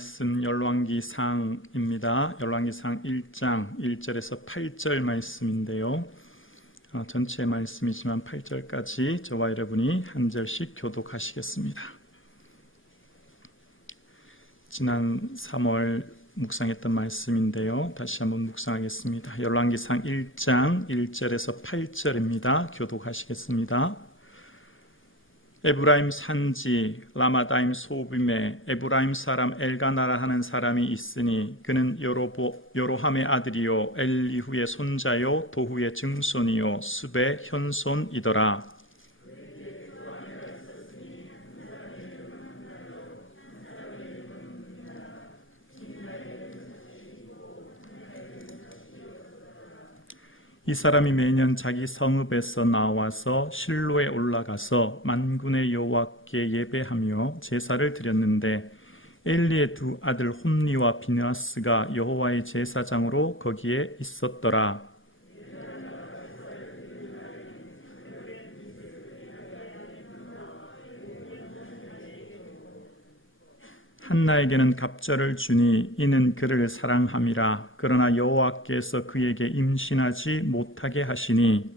말씀 열왕기상입니다. 열왕기상 1장 1절에서 8절 말씀인데요. 전체 말씀이지만 8절까지 저와 여러분이 한 절씩 교독하시겠습니다. 지난 3월 묵상했던 말씀인데요. 다시 한번 묵상하겠습니다. 열왕기상 1장 1절에서 8절입니다. 교독하시겠습니다. 에브라임 산지 라마다임 소빔에 에브라임 사람 엘가나라 하는 사람이 있으니 그는 여로함의 아들이요 엘리후의 손자요 도후의 증손이요 숲의 현손이더라. 이 사람이 매년 자기 성읍에서 나와서 실로에 올라가서 만군의 여호와께 예배하며 제사를 드렸는데 엘리의 두 아들 홈니와 비느하스가 여호와의 제사장으로 거기에 있었더라. 한나에게는 갑절을 주니 이는 그를 사랑함이라. 그러나 여호와께서 그에게 임신하지 못하게 하시니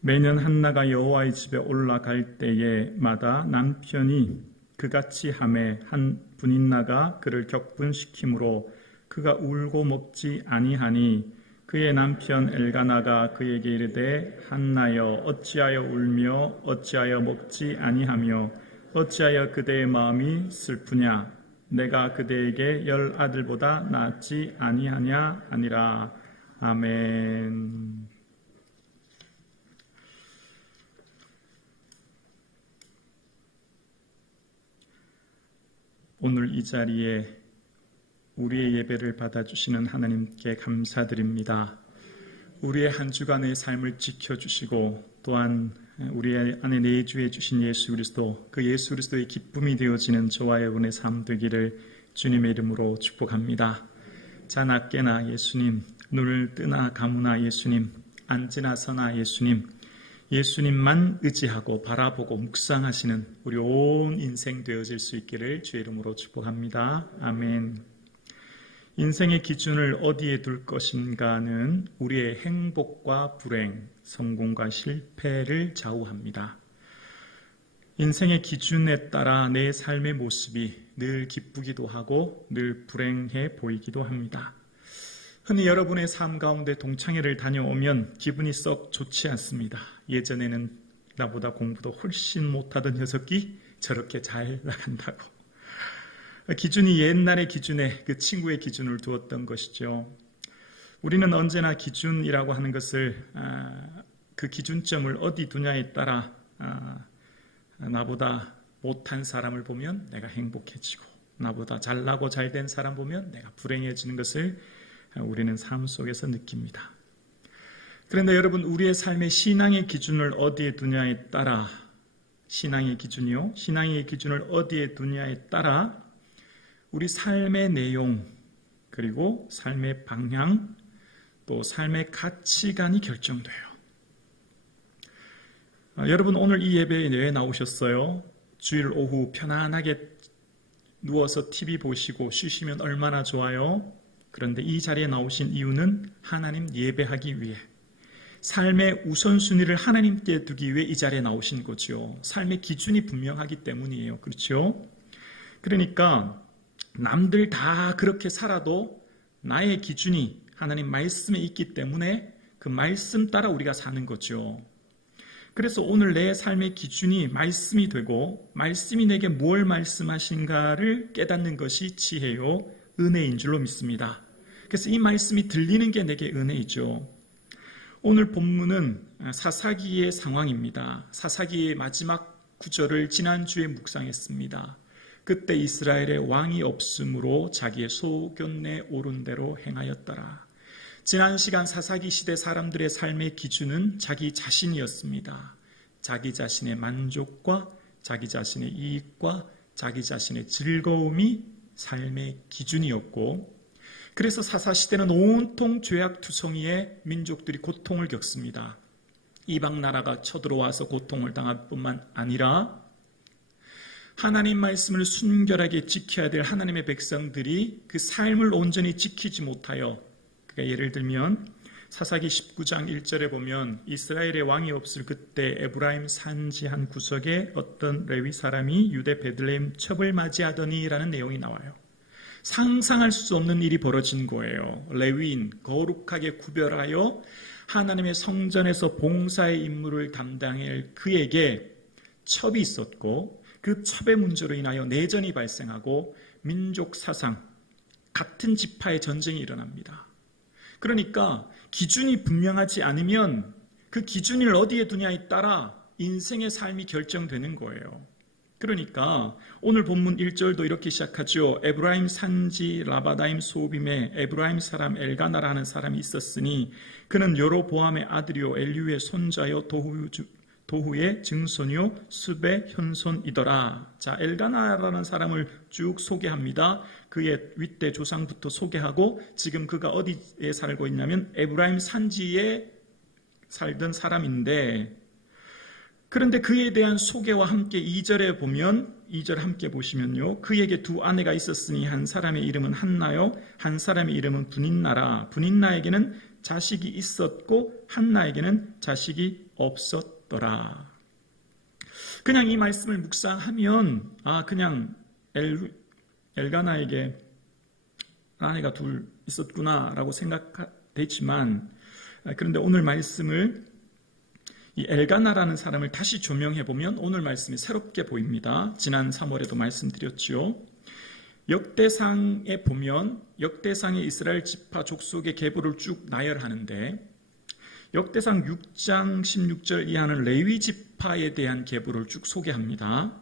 매년 한나가 여호와의 집에 올라갈 때에 마다 남편이 그같이 하매 한 분인나가 그를 격분시키므로 그가 울고 먹지 아니하니 그의 남편 엘가나가 그에게 이르되 한나여 어찌하여 울며 어찌하여 먹지 아니하며 어찌하여 그대의 마음이 슬프냐 내가 그대에게 10 아들보다 낫지 아니하냐 하니라. 아멘. 오늘 이 자리에 우리의 예배를 받아주시는 하나님께 감사드립니다. 우리의 한 주간의 삶을 지켜주시고 또한 우리 안에 내주해 주신 예수 그리스도, 그 예수 그리스도의 기쁨이 되어지는 저와 여러분의 삶 되기를 주님의 이름으로 축복합니다. 자나 깨나 예수님, 눈을 뜨나 감으나 예수님, 앉으나 서나 예수님, 예수님만 의지하고 바라보고 묵상하시는 우리 온 인생 되어질 수 있기를 주의 이름으로 축복합니다. 아멘. 인생의 기준을 어디에 둘 것인가는 우리의 행복과 불행, 성공과 실패를 좌우합니다. 인생의 기준에 따라 내 삶의 모습이 늘 기쁘기도 하고 늘 불행해 보이기도 합니다. 흔히 여러분의 삶 가운데 동창회를 다녀오면 기분이 썩 좋지 않습니다. 예전에는 나보다 공부도 훨씬 못하던 녀석이 저렇게 잘 나간다고. 기준이 옛날의 기준에 그 친구의 기준을 두었던 것이죠. 우리는 언제나 기준이라고 하는 것을 그 기준점을 어디 두냐에 따라 나보다 못한 사람을 보면 내가 행복해지고 나보다 잘나고 잘된 사람 보면 내가 불행해지는 것을 우리는 삶 속에서 느낍니다. 그런데 여러분, 우리의 삶의 신앙의 기준을 어디에 두냐에 따라 신앙의 기준이요? 신앙의 기준을 어디에 두냐에 따라 우리 삶의 내용, 그리고 삶의 방향, 또 삶의 가치관이 결정돼요. 여러분, 오늘 이 예배에 왜 나오셨어요? 주일 오후 편안하게 누워서 TV 보시고 쉬시면 얼마나 좋아요? 그런데 이 자리에 나오신 이유는 하나님 예배하기 위해, 삶의 우선순위를 하나님께 두기 위해 이 자리에 나오신 거죠. 삶의 기준이 분명하기 때문이에요. 그렇죠? 그러니까 남들 다 그렇게 살아도 나의 기준이 하나님 말씀에 있기 때문에 그 말씀 따라 우리가 사는 거죠. 그래서 오늘 내 삶의 기준이 말씀이 되고 말씀이 내게 뭘 말씀하신가를 깨닫는 것이 지혜요 은혜인 줄로 믿습니다. 그래서 이 말씀이 들리는 게 내게 은혜이죠. 오늘 본문은 사사기의 상황입니다. 사사기의 마지막 구절을 지난주에 묵상했습니다. 그때 이스라엘의 왕이 없으므로 자기의 소견에 오른 대로 행하였더라. 지난 시간 사사기 시대 사람들의 삶의 기준은 자기 자신이었습니다. 자기 자신의 만족과 자기 자신의 이익과 자기 자신의 즐거움이 삶의 기준이었고, 그래서 사사시대는 온통 죄악투성이의 민족들이 고통을 겪습니다. 이방 나라가 쳐들어와서 고통을 당할 뿐만 아니라 하나님 말씀을 순결하게 지켜야 될 하나님의 백성들이 그 삶을 온전히 지키지 못하여, 그러니까 예를 들면 사사기 19장 1절에 보면 이스라엘의 왕이 없을 그때 에브라임 산지 한 구석에 어떤 레위 사람이 유대 베들레헴 첩을 맞이하더니 라는 내용이 나와요. 상상할 수 없는 일이 벌어진 거예요. 레위인, 거룩하게 구별하여 하나님의 성전에서 봉사의 임무를 담당할 그에게 첩이 있었고, 그 첩의 문제로 인하여 내전이 발생하고 민족 사상, 같은 지파의 전쟁이 일어납니다. 그러니까 기준이 분명하지 않으면 그 기준을 어디에 두냐에 따라 인생의 삶이 결정되는 거예요. 그러니까 오늘 본문 1절도 이렇게 시작하죠. 에브라임 산지 라바다임 소빔에 에브라임 사람 엘가나라는 사람이 있었으니 그는 여로보암의 아들이요 엘리우의 손자요 도후의 증손이요 숲의 현손이더라. 자, 엘가나라는 사람을 쭉 소개합니다. 그의 윗대 조상부터 소개하고 지금 그가 어디에 살고 있냐면 에브라임 산지에 살던 사람인데, 그런데 그에 대한 소개와 함께 2절에 보면, 2절 함께 보시면요, 그에게 두 아내가 있었으니 한 사람의 이름은 한나요 한 사람의 이름은 분인나라. 분인나에게는 자식이 있었고 한나에게는 자식이 없었더라. 그냥 이 말씀을 묵상하면 그냥 엘가나에게 아내가 둘 있었구나라고 생각되지만, 그런데 오늘 말씀을 이 엘가나라는 사람을 다시 조명해보면 오늘 말씀이 새롭게 보입니다. 지난 3월에도 말씀드렸죠. 역대상에 보면 역대상의 이스라엘 지파 족속의 계보를 쭉 나열하는데 역대상 6장 16절 이하는 레위 지파에 대한 계보를 쭉 소개합니다.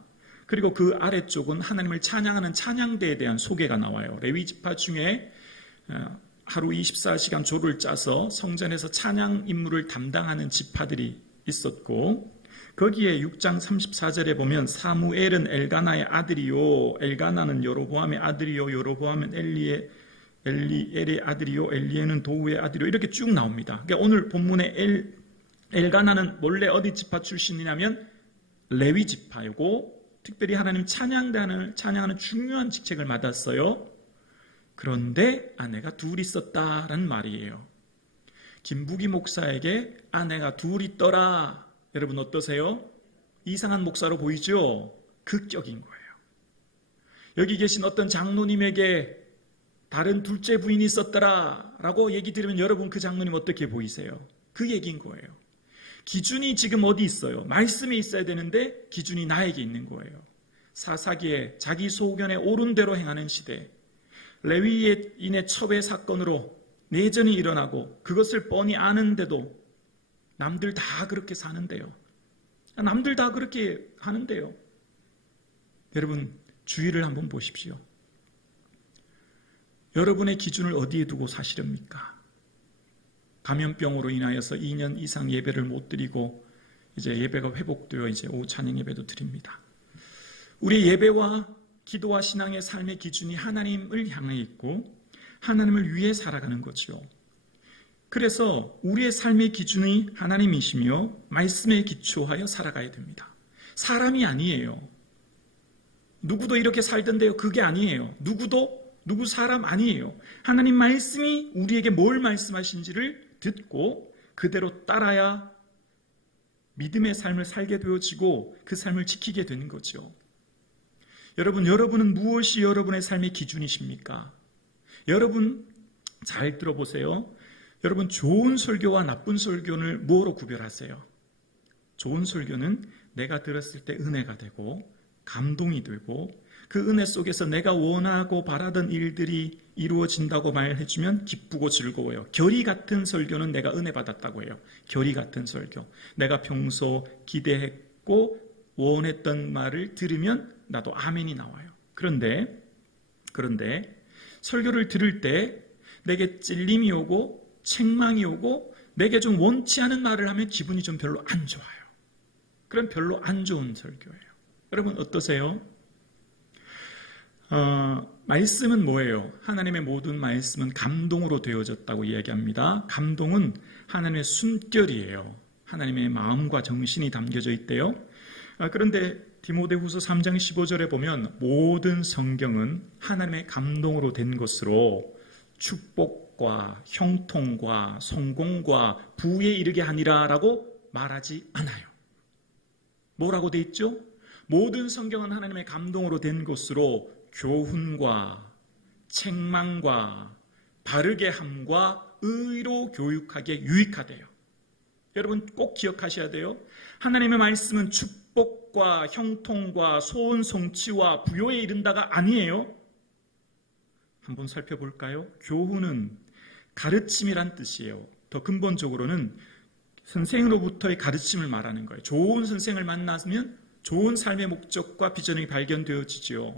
그리고 그 아래쪽은 하나님을 찬양하는 찬양대에 대한 소개가 나와요. 레위 지파 중에 하루 24시간 조를 짜서 성전에서 찬양 임무를 담당하는 지파들이 있었고, 거기에 6장 34절에 보면 사무엘은 엘가나의 아들이요 엘가나는 여로보암의 아들이요 여로보암은 엘리엘의 아들이요 엘리엘은 도후의 아들이요 이렇게 쭉 나옵니다. 그러니까 오늘 본문의 엘가나는 원래 어디 지파 출신이냐면 레위 지파이고 특별히 하나님 찬양하는 중요한 직책을 맡았어요. 그런데 아내가 둘 있었다라는 말이에요. 김부기 목사에게 아내가 둘 있더라. 여러분 어떠세요? 이상한 목사로 보이죠? 극격인 거예요. 여기 계신 어떤 장로님에게 다른 둘째 부인이 있었더라 라고 얘기 들으면 여러분 그 장로님 어떻게 보이세요? 그 얘기인 거예요. 기준이 지금 어디 있어요? 말씀에 있어야 되는데 기준이 나에게 있는 거예요. 사사기에 자기 소견에 옳은 대로 행하는 시대, 레위인의 첩의 사건으로 내전이 일어나고 그것을 뻔히 아는데도 남들 다 그렇게 사는데요. 남들 다 그렇게 하는데요. 여러분 주의를 한번 보십시오. 여러분의 기준을 어디에 두고 사시렵니까? 감염병으로 인하여서 2년 이상 예배를 못 드리고 이제 예배가 회복되어 이제 오후 찬양 예배도 드립니다. 우리 예배와 기도와 신앙의 삶의 기준이 하나님을 향해 있고 하나님을 위해 살아가는 거죠. 그래서 우리의 삶의 기준이 하나님이시며 말씀에 기초하여 살아가야 됩니다. 사람이 아니에요. 누구도 이렇게 살던데요. 그게 아니에요. 누구 사람 아니에요. 하나님 말씀이 우리에게 뭘 말씀하신지를 듣고 그대로 따라야 믿음의 삶을 살게 되어지고 그 삶을 지키게 되는 거죠. 여러분은 무엇이 여러분의 삶의 기준이십니까? 여러분 잘 들어보세요. 여러분 좋은 설교와 나쁜 설교를 뭐로 구별하세요? 좋은 설교는 내가 들었을 때 은혜가 되고 감동이 되고 그 은혜 속에서 내가 원하고 바라던 일들이 이루어진다고 말해주면 기쁘고 즐거워요. 결의 같은 설교는 내가 은혜 받았다고 해요. 결의 같은 설교. 내가 평소 기대했고 원했던 말을 들으면 나도 아멘이 나와요. 그런데 설교를 들을 때 내게 찔림이 오고 책망이 오고 내게 좀 원치 않은 말을 하면 기분이 좀 별로 안 좋아요. 그럼 별로 안 좋은 설교예요. 여러분 어떠세요? 말씀은 뭐예요? 하나님의 모든 말씀은 감동으로 되어졌다고 이야기합니다. 감동은 하나님의 숨결이에요. 하나님의 마음과 정신이 담겨져 있대요. 그런데 디모데후서 3장 15절에 보면 모든 성경은 하나님의 감동으로 된 것으로 축복과 형통과 성공과 부에 이르게 하니라라고 말하지 않아요. 뭐라고 돼 있죠? 모든 성경은 하나님의 감동으로 된 것으로 교훈과 책망과 바르게 함과 의로 교육하게 유익하대요. 여러분 꼭 기억하셔야 돼요. 하나님의 말씀은 축복과 형통과 소원 성취와 부요에 이른다가 아니에요. 한번 살펴볼까요? 교훈은 가르침이란 뜻이에요. 더 근본적으로는 선생으로부터의 가르침을 말하는 거예요. 좋은 선생을 만나면 좋은 삶의 목적과 비전이 발견되어지죠.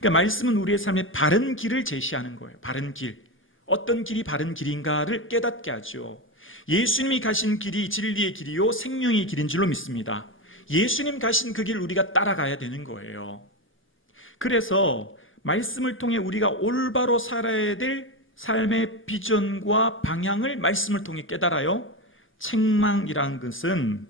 그러니까 말씀은 우리의 삶의 바른 길을 제시하는 거예요. 바른 길. 어떤 길이 바른 길인가를 깨닫게 하죠. 예수님이 가신 길이 진리의 길이요 생명의 길인 줄로 믿습니다. 예수님 가신 그 길 우리가 따라가야 되는 거예요. 그래서 말씀을 통해 우리가 올바로 살아야 될 삶의 비전과 방향을 말씀을 통해 깨달아요. 책망이라는 것은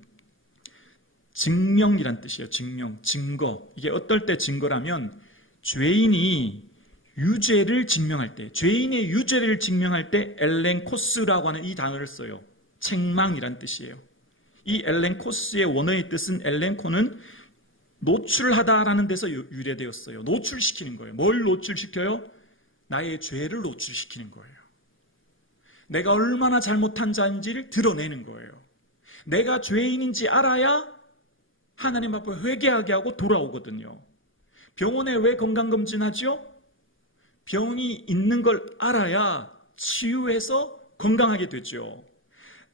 증명이란 뜻이에요. 증명, 증거. 이게 어떨 때 증거라면 죄인이 유죄를 증명할 때, 죄인의 유죄를 증명할 때 엘렌코스라고 하는 이 단어를 써요. 책망이란 뜻이에요. 이 엘렌코스의 원어의 뜻은 엘렌코는 노출하다라는 데서 유래되었어요. 노출시키는 거예요. 뭘 노출시켜요? 나의 죄를 노출시키는 거예요. 내가 얼마나 잘못한 자인지를 드러내는 거예요. 내가 죄인인지 알아야 하나님 앞에 회개하게 하고 돌아오거든요. 병원에 왜 건강검진하죠? 병이 있는 걸 알아야 치유해서 건강하게 되죠.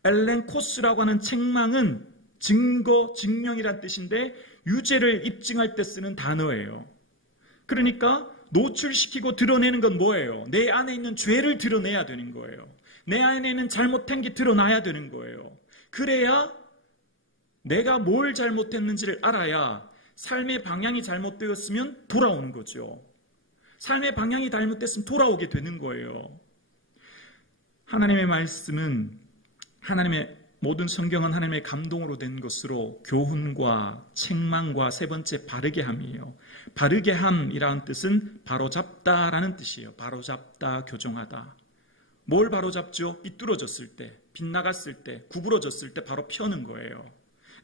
엘렌코스라고 하는 책망은 증거, 증명이란 뜻인데 유죄를 입증할 때 쓰는 단어예요. 그러니까 노출시키고 드러내는 건 뭐예요? 내 안에 있는 죄를 드러내야 되는 거예요. 내 안에 있는 잘못한 게 드러나야 되는 거예요. 그래야 내가 뭘 잘못했는지를 알아야 삶의 방향이 잘못되었으면 돌아오는 거죠. 삶의 방향이 잘못됐으면 돌아오게 되는 거예요. 하나님의 말씀은 모든 성경은 하나님의 감동으로 된 것으로 교훈과 책망과 세 번째 바르게 함이에요. 바르게 함이라는 뜻은 바로잡다라는 뜻이에요. 바로잡다, 교정하다. 뭘 바로잡죠? 삐뚤어졌을 때, 빗나갔을 때, 구부러졌을 때 바로 펴는 거예요.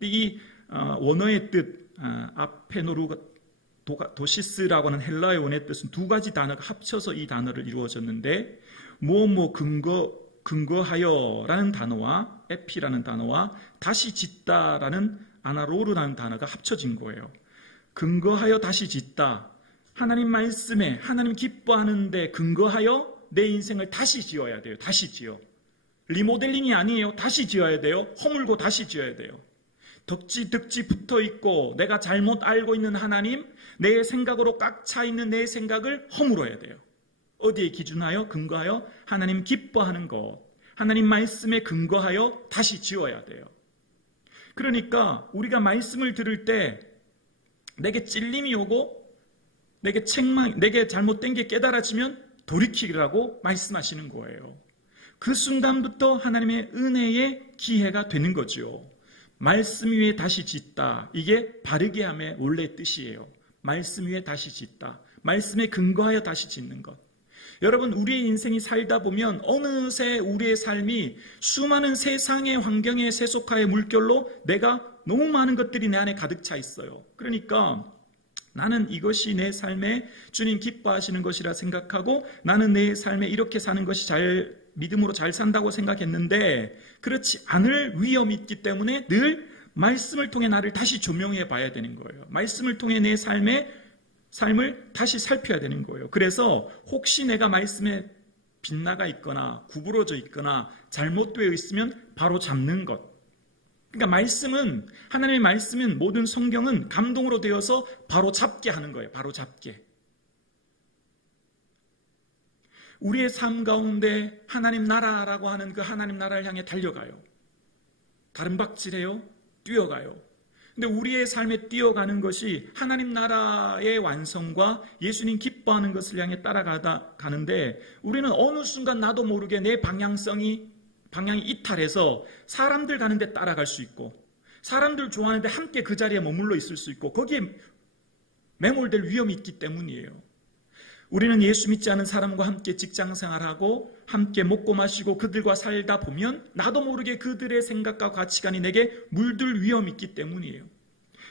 이 원어의 뜻, 아페노루도시스라고 하는 헬라의 원어의 뜻은 두 가지 단어가 합쳐서 이 단어를 이루어졌는데 근거하여라는 단어와 에피라는 단어와 다시 짓다라는 아나로르라는 단어가 합쳐진 거예요. 근거하여 다시 짓다. 하나님 말씀에 하나님 기뻐하는데 근거하여 내 인생을 다시 지어야 돼요. 다시 지어. 리모델링이 아니에요. 다시 지어야 돼요. 허물고 다시 지어야 돼요. 덕지 붙어 있고 내가 잘못 알고 있는 하나님, 내 생각으로 꽉 차 있는 내 생각을 허물어야 돼요. 어디에 기준하여? 근거하여 하나님 기뻐하는 것, 하나님 말씀에 근거하여 다시 지어야 돼요. 그러니까 우리가 말씀을 들을 때 내게 찔림이 오고 내게 잘못된 게 깨달아지면 돌이키라고 말씀하시는 거예요. 그 순간부터 하나님의 은혜의 기회가 되는 거죠. 말씀 위에 다시 짓다. 이게 바르게 함의 원래 뜻이에요. 말씀 위에 다시 짓다. 말씀에 근거하여 다시 짓는 것. 여러분, 우리의 인생이 살다 보면 어느새 우리의 삶이 수많은 세상의 환경에 세속화의 물결로 내가 너무 많은 것들이 내 안에 가득 차 있어요. 그러니까 나는 이것이 내 삶에 주님 기뻐하시는 것이라 생각하고 나는 내 삶에 이렇게 사는 것이 믿음으로 잘 산다고 생각했는데 그렇지 않을 위험이 있기 때문에 늘 말씀을 통해 나를 다시 조명해 봐야 되는 거예요. 말씀을 통해 내 삶을 다시 살펴야 되는 거예요. 그래서 혹시 내가 말씀에 빗나가 있거나 구부러져 있거나 잘못되어 있으면 바로 잡는 것. 그러니까 하나님의 말씀은 모든 성경은 감동으로 되어서 바로 잡게 하는 거예요. 바로 잡게. 우리의 삶 가운데 하나님 나라라고 하는 그 하나님 나라를 향해 달려가요. 가름박질해요. 뛰어가요. 근데 우리의 삶에 뛰어가는 것이 하나님 나라의 완성과 예수님 기뻐하는 것을 향해 따라가는데 우리는 어느 순간 나도 모르게 내 방향이 이탈해서 사람들 가는데 따라갈 수 있고 사람들 좋아하는데 함께 그 자리에 머물러 있을 수 있고 거기에 매몰될 위험이 있기 때문이에요. 우리는 예수 믿지 않은 사람과 함께 직장 생활하고 함께 먹고 마시고 그들과 살다 보면 나도 모르게 그들의 생각과 가치관이 내게 물들 위험이 있기 때문이에요.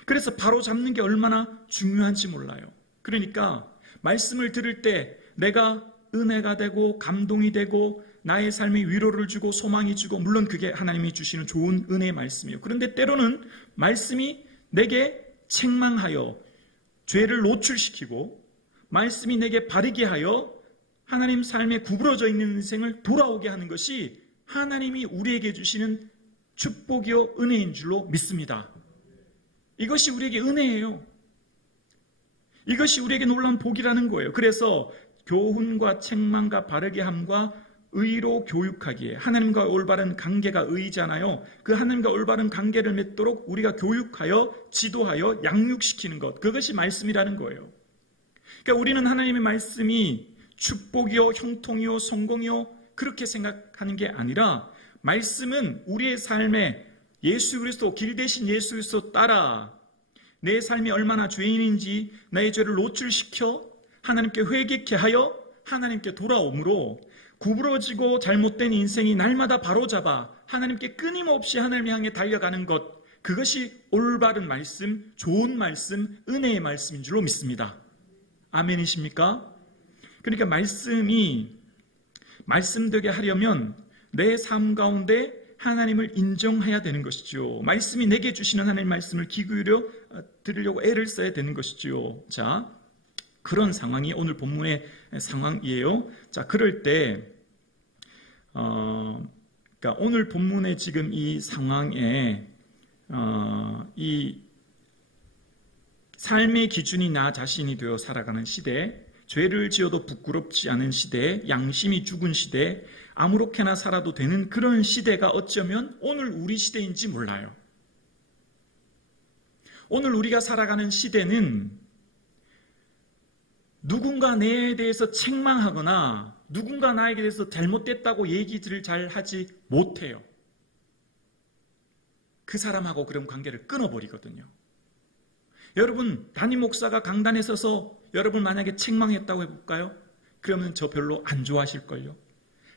그래서 바로 잡는 게 얼마나 중요한지 몰라요. 그러니까 말씀을 들을 때 내가 은혜가 되고 감동이 되고 나의 삶에 위로를 주고 소망이 주고 물론 그게 하나님이 주시는 좋은 은혜의 말씀이에요. 그런데 때로는 말씀이 내게 책망하여 죄를 노출시키고 말씀이 내게 바르게 하여 하나님 삶에 구부러져 있는 인생을 돌아오게 하는 것이 하나님이 우리에게 주시는 축복이요 은혜인 줄로 믿습니다. 이것이 우리에게 은혜예요. 이것이 우리에게 놀라운 복이라는 거예요. 그래서 교훈과 책망과 바르게 함과 의로 교육하기에 하나님과 올바른 관계가 의잖아요. 그 하나님과 올바른 관계를 맺도록 우리가 교육하여 지도하여 양육시키는 것, 그것이 말씀이라는 거예요. 그러니까 우리는 하나님의 말씀이 축복이요 형통이요 성공이요 그렇게 생각하는 게 아니라 말씀은 우리의 삶에 예수 그리스도 길 대신 예수 그리스도 따라 내 삶이 얼마나 죄인인지 나의 죄를 노출시켜 하나님께 회개케 하여 하나님께 돌아오므로 구부러지고 잘못된 인생이 날마다 바로잡아 하나님께 끊임없이 하나님을 향해 달려가는 것, 그것이 올바른 말씀, 좋은 말씀, 은혜의 말씀인 줄로 믿습니다. 아멘이십니까? 그러니까 말씀이 말씀되게 하려면 내 삶 가운데 하나님을 인정해야 되는 것이죠. 말씀이 내게 주시는 하나님의 말씀을 귀 기울여 들으려고 애를 써야 되는 것이죠. 자, 그런 상황이 오늘 본문의 상황이에요. 자, 그럴 때 그러니까 오늘 본문의 지금 이 상황에 이 삶의 기준이 나 자신이 되어 살아가는 시대, 죄를 지어도 부끄럽지 않은 시대, 양심이 죽은 시대, 아무렇게나 살아도 되는 그런 시대가 어쩌면 오늘 우리 시대인지 몰라요. 오늘 우리가 살아가는 시대는 누군가 내에 대해서 책망하거나 누군가 나에게 대해서 잘못됐다고 얘기들을 잘 하지 못해요. 그 사람하고 그런 관계를 끊어버리거든요. 여러분, 담임 목사가 강단에 서서 여러분 만약에 책망했다고 해볼까요? 그러면 저 별로 안 좋아하실걸요.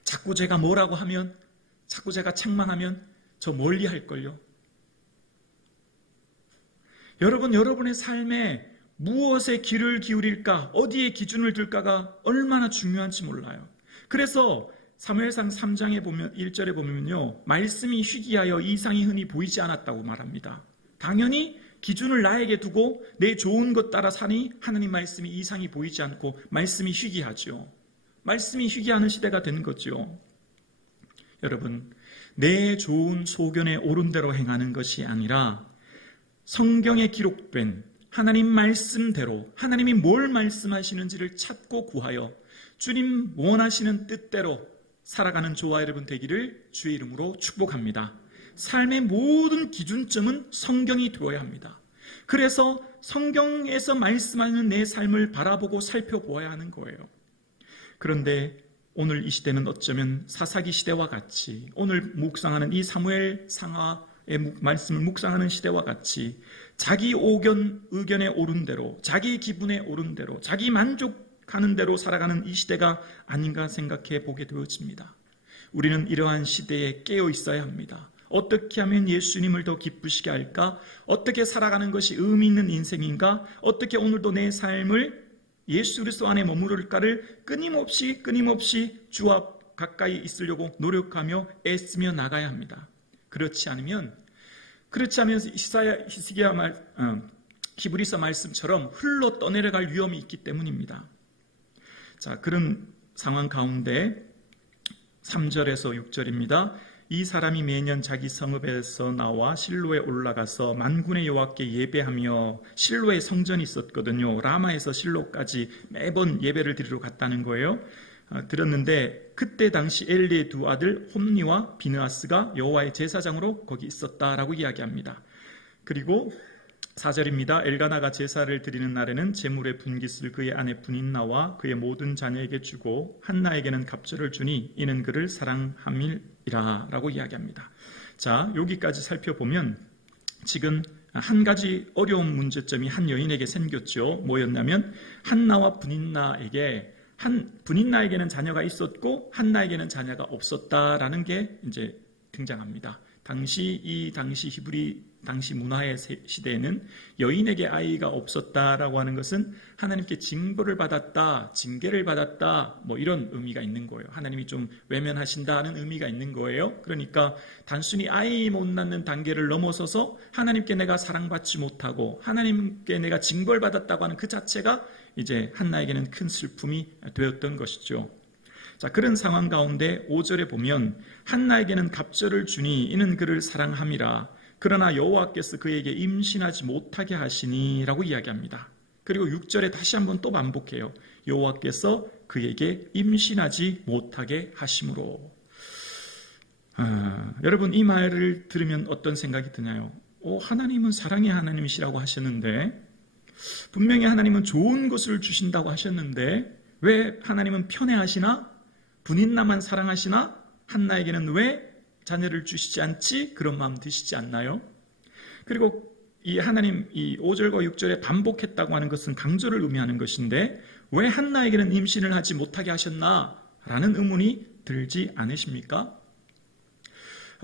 자꾸 제가 뭐라고 하면, 자꾸 제가 책망하면 저 멀리 할걸요. 여러분, 여러분의 삶에 무엇에 귀를 기울일까, 어디에 기준을 둘까가 얼마나 중요한지 몰라요. 그래서 사무엘상 3장에 보면 1절에 보면요, 말씀이 희귀하여 이상이 흔히 보이지 않았다고 말합니다. 당연히 기준을 나에게 두고 내 좋은 것 따라 사니 하나님 말씀이 이상이 보이지 않고 말씀이 희귀하죠. 말씀이 희귀하는 시대가 되는 거죠. 여러분, 내 좋은 소견에 옳은 대로 행하는 것이 아니라 성경에 기록된 하나님 말씀대로 하나님이 뭘 말씀하시는지를 찾고 구하여 주님 원하시는 뜻대로 살아가는 저와 여러분 되기를 주의 이름으로 축복합니다. 삶의 모든 기준점은 성경이 되어야 합니다. 그래서 성경에서 말씀하는 내 삶을 바라보고 살펴보아야 하는 거예요. 그런데 오늘 이 시대는 어쩌면 사사기 시대와 같이, 오늘 묵상하는 이 사무엘 상하의 말씀을 묵상하는 시대와 같이 자기 의견에 옳은 대로, 자기 기분에 옳은 대로, 자기 만족하는 대로 살아가는 이 시대가 아닌가 생각해 보게 되어집니다. 우리는 이러한 시대에 깨어 있어야 합니다. 어떻게 하면 예수님을 더 기쁘시게 할까? 어떻게 살아가는 것이 의미 있는 인생인가? 어떻게 오늘도 내 삶을 예수 그리스도 안에 머무를까를 끊임없이 주와 가까이 있으려고 노력하며 애쓰며 나가야 합니다. 그렇지 않으면 히브리서 말씀처럼 흘러 떠내려갈 위험이 있기 때문입니다. 자, 그런 상황 가운데 3절에서 6절입니다. 이 사람이 매년 자기 성읍에서 나와 실로에 올라가서 만군의 여호와께 예배하며, 실로에 성전이 있었거든요. 라마에서 실로까지 매번 예배를 드리러 갔다는 거예요. 들었는데 그때 당시 엘리의 두 아들 홈니와 비느하스가 여호와의 제사장으로 거기 있었다라고 이야기합니다. 그리고 4절입니다. 엘가나가 제사를 드리는 날에는 제물의 분깃을 그의 아내 분인나와 그의 모든 자녀에게 주고 한나에게는 갑절을 주니 이는 그를 사랑함이라 라고 이야기합니다. 자, 여기까지 살펴보면 지금 한 가지 어려운 문제점이 한 여인에게 생겼죠. 뭐였냐면 한나와 분인나에게는 자녀가 있었고 한나에게는 자녀가 없었다라는 게 이제 등장합니다. 당시 히브리 당시 문화의 시대에는 여인에게 아이가 없었다라고 하는 것은 하나님께 징벌을 받았다, 징계를 받았다, 뭐 이런 의미가 있는 거예요. 하나님이 좀 외면하신다는 의미가 있는 거예요. 그러니까 단순히 아이 못 낳는 단계를 넘어서서 하나님께 내가 사랑받지 못하고 하나님께 내가 징벌받았다고 하는 그 자체가 이제 한나에게는 큰 슬픔이 되었던 것이죠. 자, 그런 상황 가운데 5절에 보면 한나에게는 갑절을 주니 이는 그를 사랑함이라 그러나 여호와께서 그에게 임신하지 못하게 하시니 라고 이야기합니다. 그리고 6절에 다시 한번 또 반복해요. 여호와께서 그에게 임신하지 못하게 하심으로. 여러분 이 말을 들으면 어떤 생각이 드나요? 하나님은 사랑의 하나님이시라고 하셨는데 분명히 하나님은 좋은 것을 주신다고 하셨는데 왜 하나님은 편애하시나? 분인나만 사랑하시나? 한나에게는 왜 자녀를 주시지 않지? 그런 마음 드시지 않나요? 그리고 이 하나님 이 5절과 6절에 반복했다고 하는 것은 강조를 의미하는 것인데 왜 한나에게는 임신을 하지 못하게 하셨나? 라는 의문이 들지 않으십니까?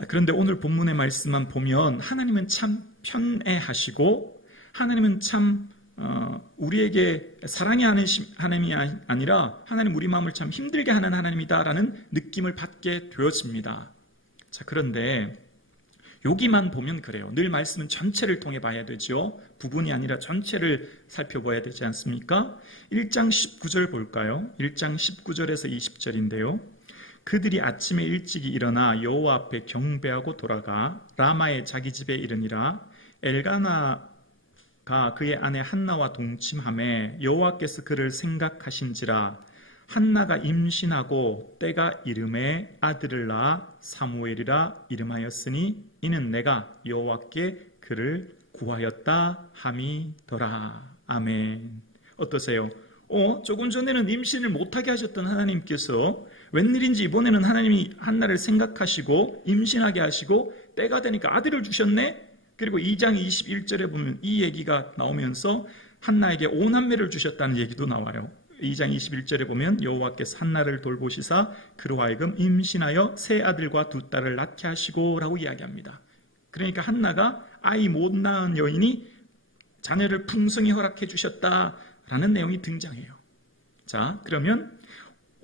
그런데 오늘 본문의 말씀만 보면 하나님은 참 편애하시고 하나님은 참 우리에게 사랑이 하나님이 아니라 하나님 우리 마음을 참 힘들게 하는 하나님이다라는 느낌을 받게 되었습니다. 자, 그런데 여기만 보면 그래요. 늘 말씀은 전체를 통해 봐야 되죠. 부분이 아니라 전체를 살펴봐야 되지 않습니까? 1장 19절 볼까요? 1장 19절에서 20절인데요. 그들이 아침에 일찍이 일어나 여호와 앞에 경배하고 돌아가 라마의 자기 집에 이르니라. 엘가나가 그의 아내 한나와 동침하매 여호와께서 그를 생각하신지라. 한나가 임신하고 때가 이름에 아들을 낳아 사무엘이라 이름하였으니 이는 내가 여호와께 그를 구하였다 함이더라. 아멘. 어떠세요? 조금 전에는 임신을 못하게 하셨던 하나님께서 웬일인지 이번에는 하나님이 한나를 생각하시고 임신하게 하시고 때가 되니까 아들을 주셨네? 그리고 2장 21절에 보면 이 얘기가 나오면서 한나에게 5남매를 주셨다는 얘기도 나와요. 2장 21절에 보면 여호와께서 한나를 돌보시사 그로 하여금 임신하여 세 아들과 두 딸을 낳게 하시고 라고 이야기합니다. 그러니까 한나가 아이 못 낳은 여인이 자녀를 풍성히 허락해 주셨다라는 내용이 등장해요. 자, 그러면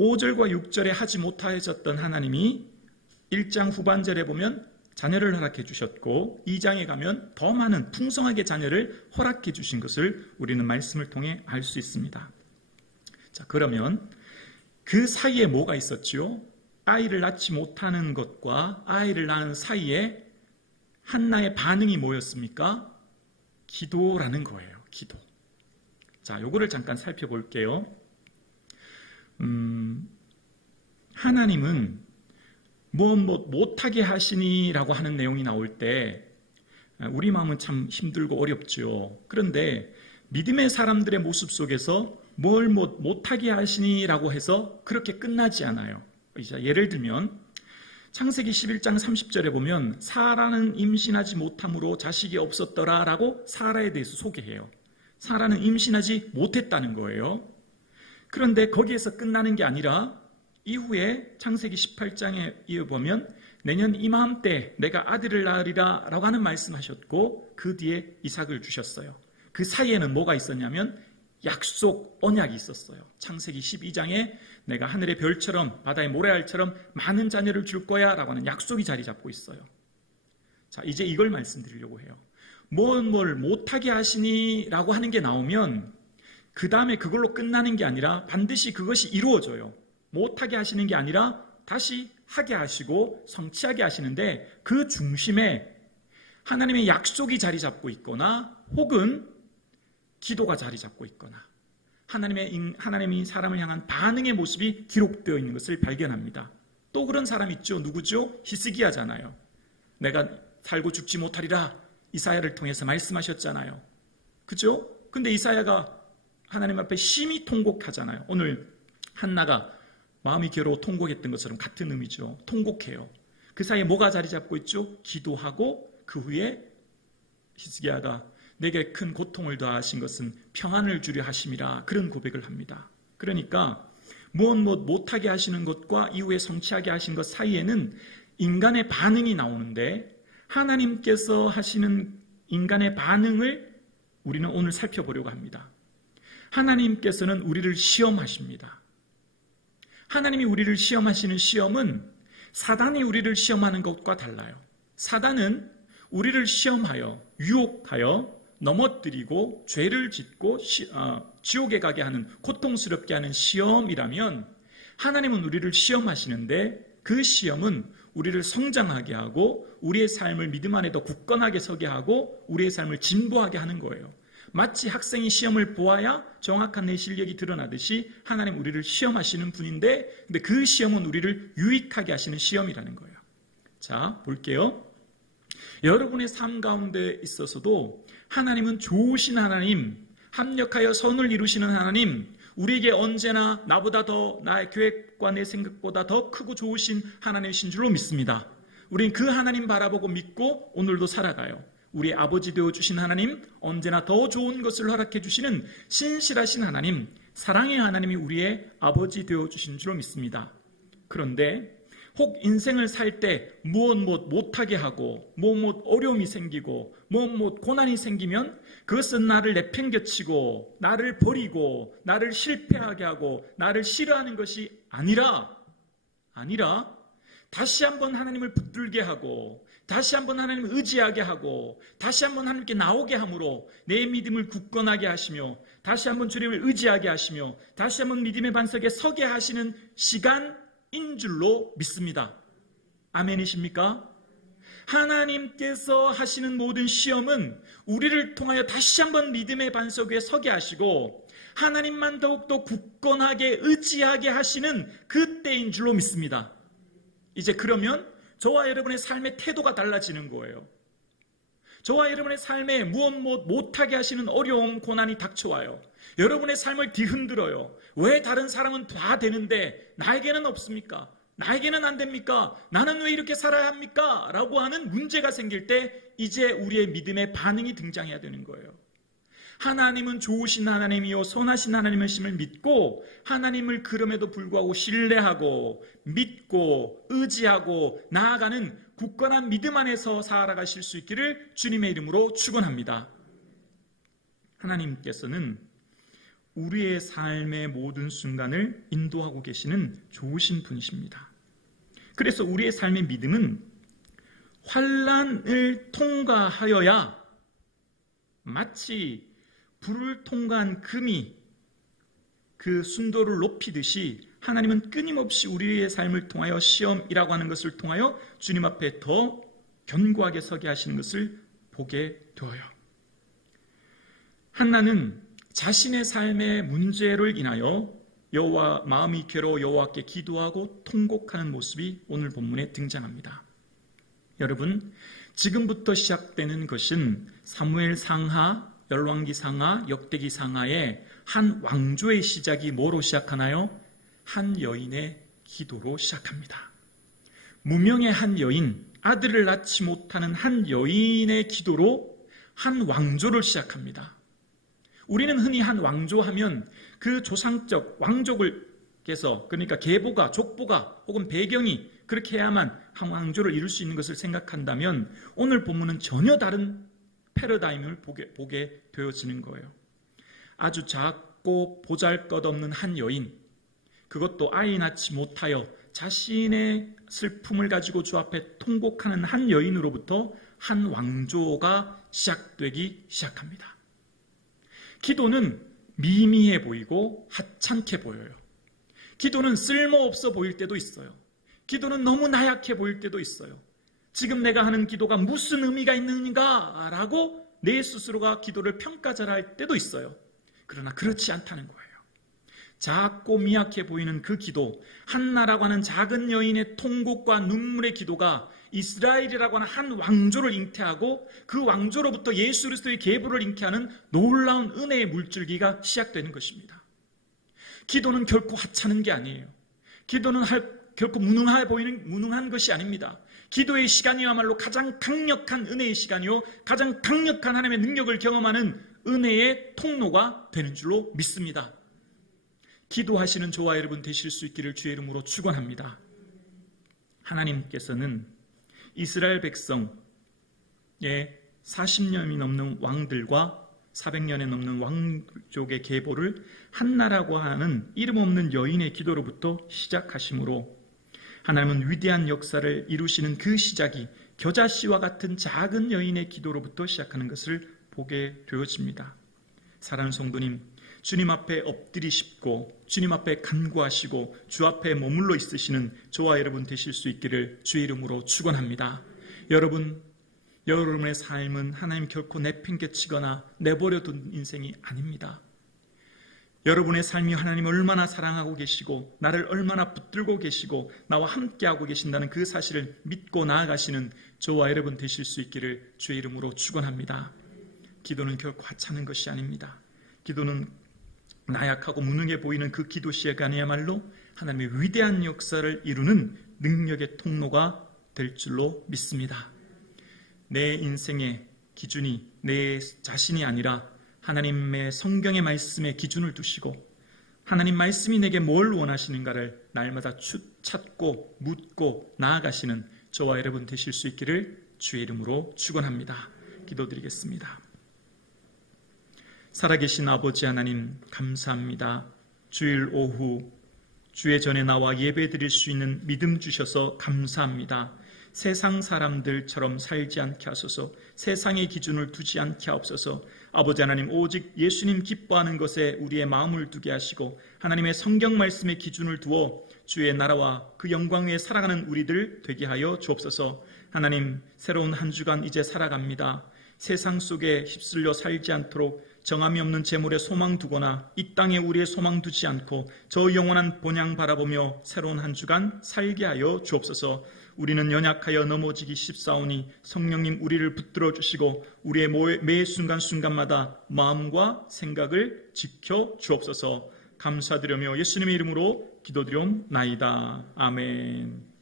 5절과 6절에 하지 못하셨던 하나님이 1장 후반절에 보면 자녀를 허락해 주셨고 2장에 가면 더 많은 풍성하게 자녀를 허락해 주신 것을 우리는 말씀을 통해 알 수 있습니다. 자, 그러면 그 사이에 뭐가 있었지요? 아이를 낳지 못하는 것과 아이를 낳은 사이에 한나의 반응이 뭐였습니까? 기도라는 거예요. 기도. 자, 요거를 잠깐 살펴볼게요. 하나님은 못하게 하시니라고 하는 내용이 나올 때 우리 마음은 참 힘들고 어렵죠. 그런데 믿음의 사람들의 모습 속에서 뭘 못하게 하시니라고 해서 그렇게 끝나지 않아요. 예를 들면 창세기 11장 30절에 보면 사라는 임신하지 못함으로 자식이 없었더라 라고 사라에 대해서 소개해요. 사라는 임신하지 못했다는 거예요. 그런데 거기에서 끝나는 게 아니라 이후에 창세기 18장에 이어보면 내년 이맘때 내가 아들을 낳으리라 라고 하는 말씀하셨고 그 뒤에 이삭을 주셨어요. 그 사이에는 뭐가 있었냐면 약속, 언약이 있었어요. 창세기 12장에 내가 하늘의 별처럼 바다의 모래알처럼 많은 자녀를 줄 거야 라고 하는 약속이 자리 잡고 있어요. 자, 이제 이걸 말씀드리려고 해요. 뭘 못하게 하시니 라고 하는 게 나오면 그 다음에 그걸로 끝나는 게 아니라 반드시 그것이 이루어져요. 못하게 하시는 게 아니라 다시 하게 하시고 성취하게 하시는데 그 중심에 하나님의 약속이 자리 잡고 있거나 혹은 기도가 자리 잡고 있거나 하나님이 사람을 향한 반응의 모습이 기록되어 있는 것을 발견합니다. 또 그런 사람 있죠. 누구죠? 히스기야잖아요. 내가 살고 죽지 못하리라 이사야를 통해서 말씀하셨잖아요. 그죠? 근데 이사야가 하나님 앞에 심히 통곡하잖아요. 오늘 한나가 마음이 괴로워 통곡했던 것처럼 같은 의미죠. 통곡해요. 그 사이에 뭐가 자리 잡고 있죠? 기도하고 그 후에 히스기야가 내게 큰 고통을 더하신 것은 평안을 주려 하심이라, 그런 고백을 합니다. 그러니까 무엇 못하게 하시는 것과 이후에 성취하게 하신 것 사이에는 인간의 반응이 나오는데, 하나님께서 하시는 인간의 반응을 우리는 오늘 살펴보려고 합니다. 하나님께서는 우리를 시험하십니다. 하나님이 우리를 시험하시는 시험은 사단이 우리를 시험하는 것과 달라요. 사단은 우리를 시험하여 유혹하여 넘어뜨리고 죄를 짓고 지옥에 가게 하는, 고통스럽게 하는 시험이라면, 하나님은 우리를 시험하시는데 그 시험은 우리를 성장하게 하고 우리의 삶을 믿음 안에 더 굳건하게 서게 하고 우리의 삶을 진보하게 하는 거예요. 마치 학생이 시험을 보아야 정확한 내 실력이 드러나듯이 하나님 우리를 시험하시는 분인데, 근데 그 시험은 우리를 유익하게 하시는 시험이라는 거예요. 자, 볼게요. 여러분의 삶 가운데 있어서도 하나님은 좋으신 하나님, 합력하여 선을 이루시는 하나님, 우리에게 언제나 나보다 더, 나의 계획과 내 생각보다 더 크고 좋으신 하나님이신 줄로 믿습니다. 우리는 그 하나님 바라보고 믿고 오늘도 살아가요. 우리 아버지 되어주신 하나님, 언제나 더 좋은 것을 허락해 주시는 신실하신 하나님, 사랑의 하나님이 우리의 아버지 되어주신 줄로 믿습니다. 그런데 혹 인생을 살 때 무엇 못하게 하고 무엇 어려움이 생기고 무엇 고난이 생기면 그것은 나를 내팽개치고 나를 버리고 나를 실패하게 하고 나를 싫어하는 것이 아니라 다시 한번 하나님을 붙들게 하고 다시 한번 하나님을 의지하게 하고 다시 한번 하나님께 나오게 함으로 내 믿음을 굳건하게 하시며 다시 한번 주님을 의지하게 하시며 다시 한번 믿음의 반석에 서게 하시는 시간인 줄로 믿습니다. 아멘이십니까? 하나님께서 하시는 모든 시험은 우리를 통하여 다시 한번 믿음의 반석 위에 서게 하시고 하나님만 더욱더 굳건하게 의지하게 하시는 그때인 줄로 믿습니다. 이제 그러면 저와 여러분의 삶의 태도가 달라지는 거예요. 저와 여러분의 삶에 무엇 못하게 하시는 어려움, 고난이 닥쳐와요. 여러분의 삶을 뒤흔들어요. 왜 다른 사람은 다 되는데 나에게는 없습니까? 나에게는 안 됩니까? 나는 왜 이렇게 살아야 합니까? 라고 하는 문제가 생길 때 이제 우리의 믿음의 반응이 등장해야 되는 거예요. 하나님은 좋으신 하나님이요 선하신 하나님이심을 믿고 하나님을 그럼에도 불구하고 신뢰하고 믿고 의지하고 나아가는 굳건한 믿음 안에서 살아가실 수 있기를 주님의 이름으로 축원합니다. 하나님께서는 우리의 삶의 모든 순간을 인도하고 계시는 좋으신 분이십니다. 그래서 우리의 삶의 믿음은 환난을 통과하여야 마치 불을 통과한 금이 그 순도를 높이듯이 하나님은 끊임없이 우리의 삶을 통하여 시험이라고 하는 것을 통하여 주님 앞에 더 견고하게 서게 하시는 것을 보게 되어요. 한나는 자신의 삶의 문제를 인하여 마음이 괴로워 여호와께 기도하고 통곡하는 모습이 오늘 본문에 등장합니다. 여러분, 지금부터 시작되는 것은 사무엘 상하, 열왕기 상하, 역대기 상하의 한 왕조의 시작이 뭐로 시작하나요? 한 여인의 기도로 시작합니다. 무명의 한 여인, 아들을 낳지 못하는 한 여인의 기도로 한 왕조를 시작합니다. 우리는 흔히 한 왕조 하면 그 조상적 왕족을께서, 그러니까 계보가, 족보가 혹은 배경이 그렇게 해야만 한 왕조를 이룰 수 있는 것을 생각한다면 오늘 본문은 전혀 다른 패러다임을 보게 되어지는 거예요. 아주 작고 보잘것없는 한 여인, 그것도 아이 낳지 못하여 자신의 슬픔을 가지고 주 앞에 통곡하는 한 여인으로부터 한 왕조가 시작되기 시작합니다. 기도는 미미해 보이고 하찮게 보여요. 기도는 쓸모없어 보일 때도 있어요. 기도는 너무 나약해 보일 때도 있어요. 지금 내가 하는 기도가 무슨 의미가 있는가? 라고 내 스스로가 기도를 평가절하할 때도 있어요. 그러나 그렇지 않다는 거예요. 작고 미약해 보이는 그 기도, 한나라고 하는 작은 여인의 통곡과 눈물의 기도가 이스라엘이라고 하는 한 왕조를 잉태하고 그 왕조로부터 예수 그리스도의 계보를 잉태하는 놀라운 은혜의 물줄기가 시작되는 것입니다. 기도는 결코 하찮은 게 아니에요. 기도는 결코 무능한 것이 아닙니다. 기도의 시간이야말로 가장 강력한 은혜의 시간이요, 가장 강력한 하나님의 능력을 경험하는 은혜의 통로가 되는 줄로 믿습니다. 기도하시는 저와 여러분 되실 수 있기를 주의 이름으로 축원합니다. 하나님께서는 이스라엘 백성의 40년이 넘는 왕들과 400년에 넘는 왕족의 계보를 한나라고 하는 이름 없는 여인의 기도로부터 시작하심으로 하나님은 위대한 역사를 이루시는 그 시작이 겨자씨와 같은 작은 여인의 기도로부터 시작하는 것을 보게 되어집니다. 사랑하는 성도님, 주님 앞에 엎드리십고 주님 앞에 간구하시고 주 앞에 머물러 있으시는 저와 여러분 되실 수 있기를 주의 이름으로 축원합니다. 여러분의 삶은 하나님 결코 내팽개치거나 내버려둔 인생이 아닙니다. 여러분의 삶이 하나님을 얼마나 사랑하고 계시고 나를 얼마나 붙들고 계시고 나와 함께하고 계신다는 그 사실을 믿고 나아가시는 저와 여러분 되실 수 있기를 주의 이름으로 축원합니다. 기도는 결코 하찮은 것이 아닙니다. 기도는 나약하고 무능해 보이는 그 기도 시간이야말로 하나님의 위대한 역사를 이루는 능력의 통로가 될 줄로 믿습니다. 내 인생의 기준이 내 자신이 아니라 하나님의 성경의 말씀에 기준을 두시고 하나님 말씀이 내게 뭘 원하시는가를 날마다 찾고 묻고 나아가시는 저와 여러분 되실 수 있기를 주의 이름으로 축원합니다. 기도드리겠습니다. 살아계신 아버지 하나님 감사합니다. 주일 오후 주의 전에 나와 예배드릴 수 있는 믿음 주셔서 감사합니다. 세상 사람들처럼 살지 않게 하소서, 세상의 기준을 두지 않게 하옵소서. 아버지 하나님, 오직 예수님 기뻐하는 것에 우리의 마음을 두게 하시고 하나님의 성경 말씀의 기준을 두어 주의 나라와 그 영광 위에 살아가는 우리들 되게 하여 주옵소서. 하나님, 새로운 한 주간 이제 살아갑니다. 세상 속에 휩쓸려 살지 않도록 정함이 없는 재물에 소망 두거나 이 땅에 우리의 소망 두지 않고 저 영원한 본향 바라보며 새로운 한 주간 살게 하여 주옵소서. 우리는 연약하여 넘어지기 쉽사오니 성령님 우리를 붙들어 주시고 우리의 매 순간순간마다 마음과 생각을 지켜 주옵소서. 감사드리며 예수님의 이름으로 기도드리옵나이다. 아멘.